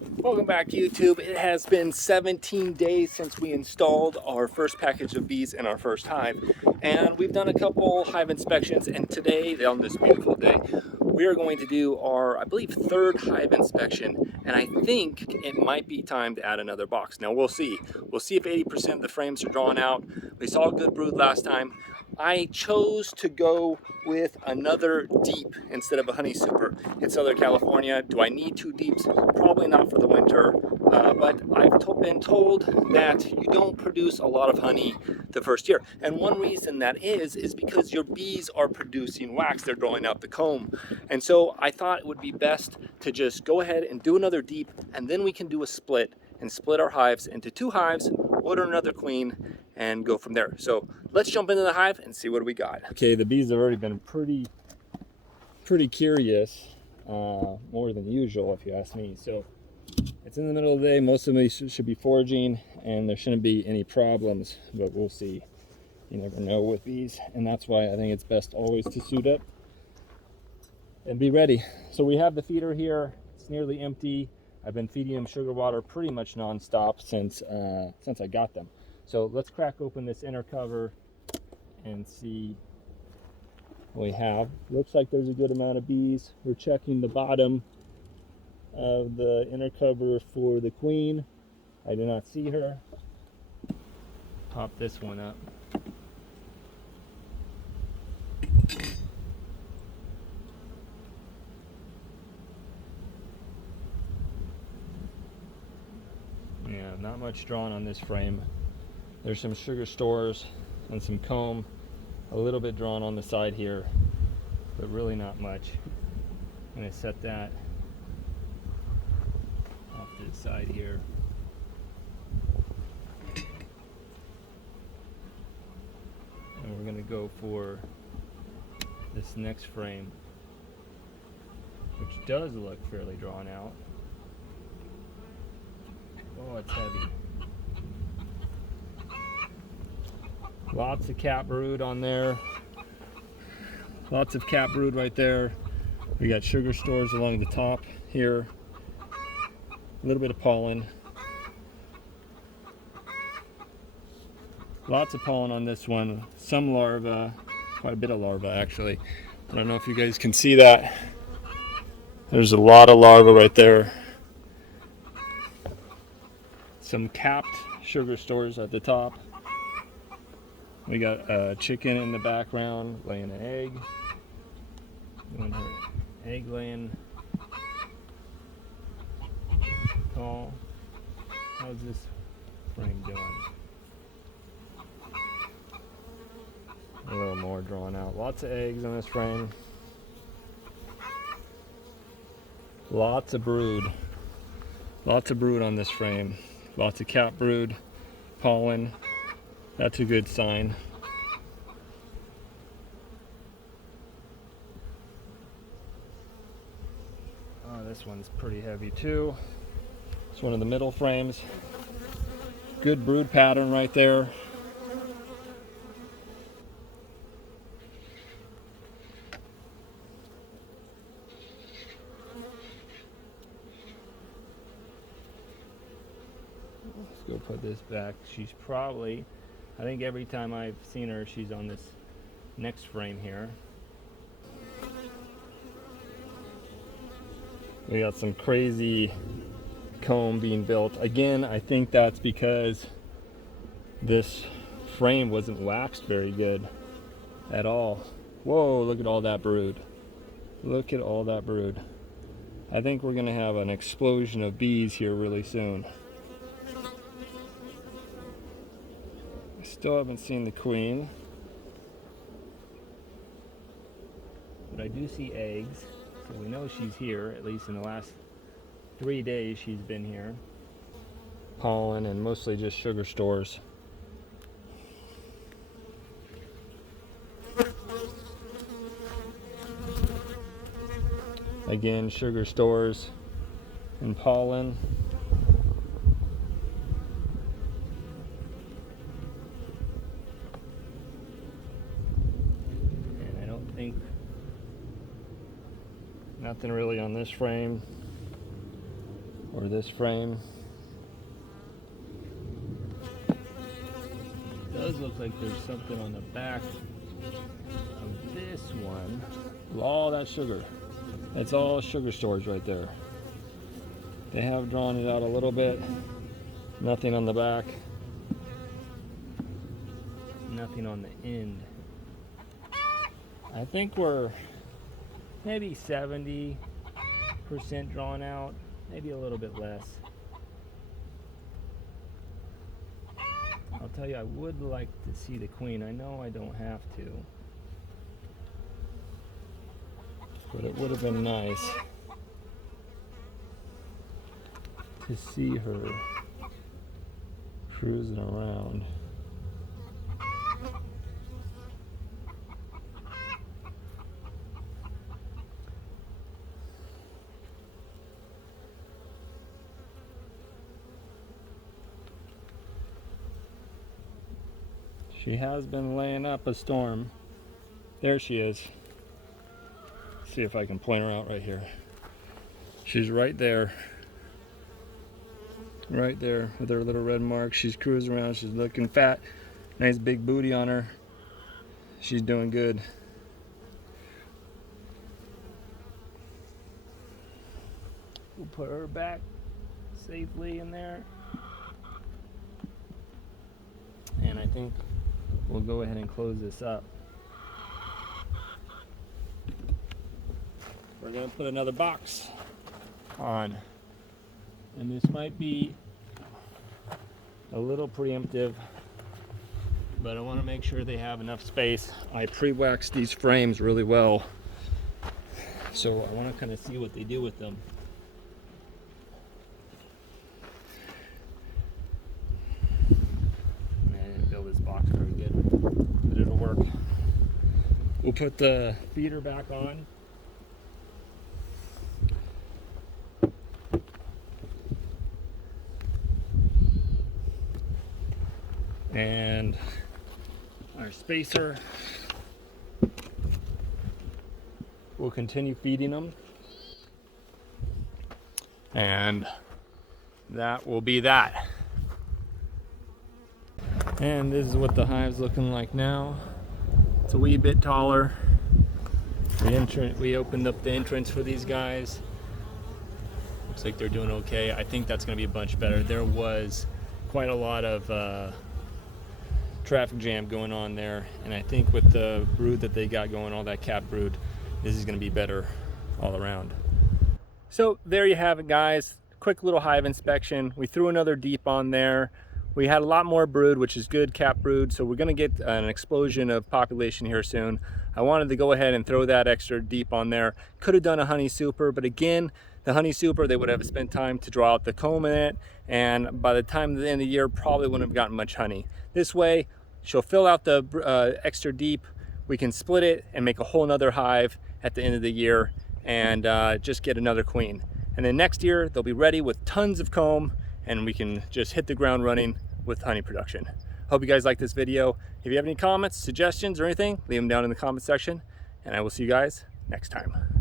Welcome back to YouTube. It has been 17 days since we installed our first package of bees in our first hive, and we've done a couple hive inspections, and today, on this beautiful day, we are going to do our, I believe, third hive inspection, and I think it might be time to add another box. Now we'll see. We'll see if 80% of the frames are drawn out. We saw a good brood last time. I chose to go with another deep instead of a honey super in Southern California. Do I need two deeps? Probably not for the winter, but I've been told that you don't produce a lot of honey the first year. And one reason that is because your bees are producing wax. They're drawing out the comb. And so I thought it would be best to just go ahead and do another deep, and then we can do a split and split our hives into two hives, order another queen, and go from there. So let's jump into the hive and see what we got. Okay, the bees have already been pretty curious, more than usual if you ask me. So it's in the middle of the day, most of them should be foraging, and there shouldn't be any problems, but we'll see. You never know with bees, and that's why I think it's best always to suit up and be ready. So we have the feeder here. It's nearly empty. I've been feeding them sugar water pretty much non-stop since I got them. So let's crack open this inner cover and see what we have. Looks like there's a good amount of bees. We're checking the bottom of the inner cover for the queen. I do not see her. Pop this one up. Yeah, not much drawn on this frame. There's some sugar stores and some comb, a little bit drawn on the side here, but really not much. I'm going to set that off to the side here. And we're going to go for this next frame, which does look fairly drawn out. Oh, it's heavy. Lots of cat brood on there. Lots of cat brood right there. We got sugar stores along the top here. A little bit of pollen. Lots of pollen on this one. Some larvae, quite a bit of larvae actually. I don't know if you guys can see that. There's a lot of larvae right there. Some capped sugar stores at the top. We got a chicken in the background laying an egg. Doing her egg laying call. How's this frame doing? A little more drawn out. Lots of eggs on this frame. Lots of brood. Lots of brood on this frame. Lots of cat brood, pollen. That's a good sign. Oh, this one's pretty heavy too. It's one of the middle frames. Good brood pattern right there. Let's go put this back. She's probably, I think every time I've seen her, she's on this next frame here. We got some crazy comb being built. Again, I think that's because this frame wasn't waxed very good at all. Whoa, look at all that brood. Look at all that brood. I think we're gonna have an explosion of bees here really soon. I still haven't seen the queen, but I do see eggs, so we know she's here. At least in the last 3 days she's been here. Pollen and mostly just sugar stores. Again, sugar stores and pollen. And I don't think, nothing really on this frame. or this frame. It does look like there's something on the back of this one. All that sugar. That's all sugar storage right there. They have drawn it out a little bit. Nothing on the back. Nothing on the end. I think we're maybe 70% drawn out, maybe a little bit less. I'll tell you, I would like to see the queen. I know I don't have to, but it would have been nice to see her cruising around. She has been laying up a storm. There she is. Let's see if I can point her out right here. She's right there. Right there with her little red mark. She's cruising around. She's looking fat. Nice big booty on her. She's doing good. We'll put her back safely in there. And I think we'll go ahead and close this up. We're going to put another box on. And this might be a little preemptive, but I want to make sure they have enough space. I pre-waxed these frames really well, so I want to kind of see what they do with them. Very good, but it'll work. We'll put the feeder back on. And our spacer. We'll continue feeding them. And that will be that. And this is what the hive's looking like now. It's a wee bit taller. We opened up the entrance for these guys. Looks like they're doing okay. I think that's going to be a bunch better. There was quite a lot of traffic jam going on there, and I think with the brood that they got going, all that cap brood, this is going to be better all around. So there you have it, guys. Quick little hive inspection. We threw another deep on there. We had a lot more brood, which is good cap brood, so we're going to get an explosion of population here soon. I wanted to go ahead and throw that extra deep on there. Could have done a honey super, but again, the honey super, they would have spent time to draw out the comb in it, and by the time of the end of the year, probably wouldn't have gotten much honey. This way, she'll fill out the extra deep. We can split it and make a whole nother hive at the end of the year and just get another queen. And then next year, they'll be ready with tons of comb, and we can just hit the ground running with honey production. Hope you guys like this video. If you have any comments, suggestions, or anything, leave them down in the comment section, and I will see you guys next time.